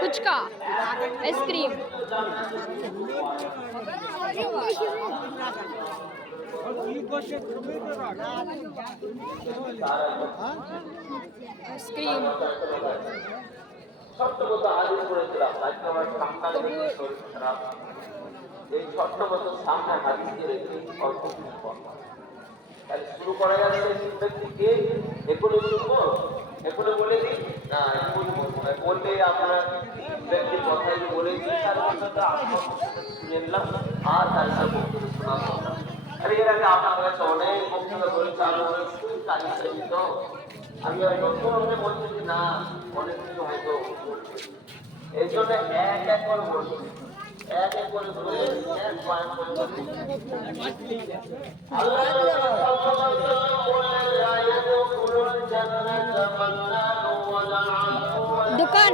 fuchka ice cream ice cream ছোট্ট মতো হাজির করেছিলাম এই ছোট্ট মতো সামনে হাজির দিয়ে রেখে অল্প কিছু কথা তাহলে শুরু করা যাচ্ছে ব্যক্তিকে এগুলো শুনবো এগুলো বলে দিই না বললে আমরা ব্যক্তির কথাই বলেছি তার কথাটা শুনে নিলাম আর তার সাথে শোনা আর এর আগে আপনার কাছে অনেক বক্তব্য বলেছে আমি খুব কাজে তো আমি নতুন বলছি না অনেক কিছু হয়তো এই জন্য এক এক করে বলছি এক এক করে বলে এক পয়েন্ট করে দোকান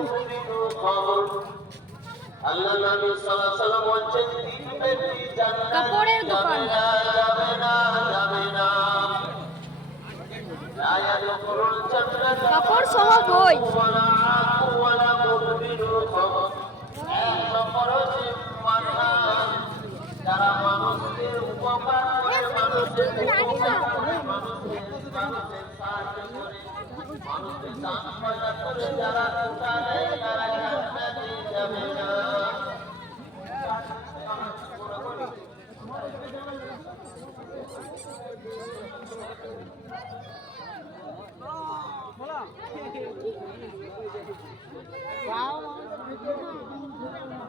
আল্লাহ নবী সাল্লাল্লাহু আলাইহি ওয়াসাল্লাম বলেন তিন ব্যক্তি কাপড়ের দোকান যাবে না কাপড় সহ বই যারা মানুষের উপকার করে মানুষের সাহায্য করে মানুষের দান পয়সা করে যারা তারা জান্নাতে যাবে না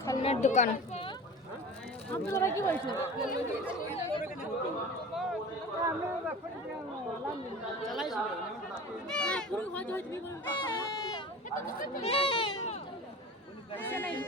খান্নার দোকান আপনারা কি বলছেন চালাই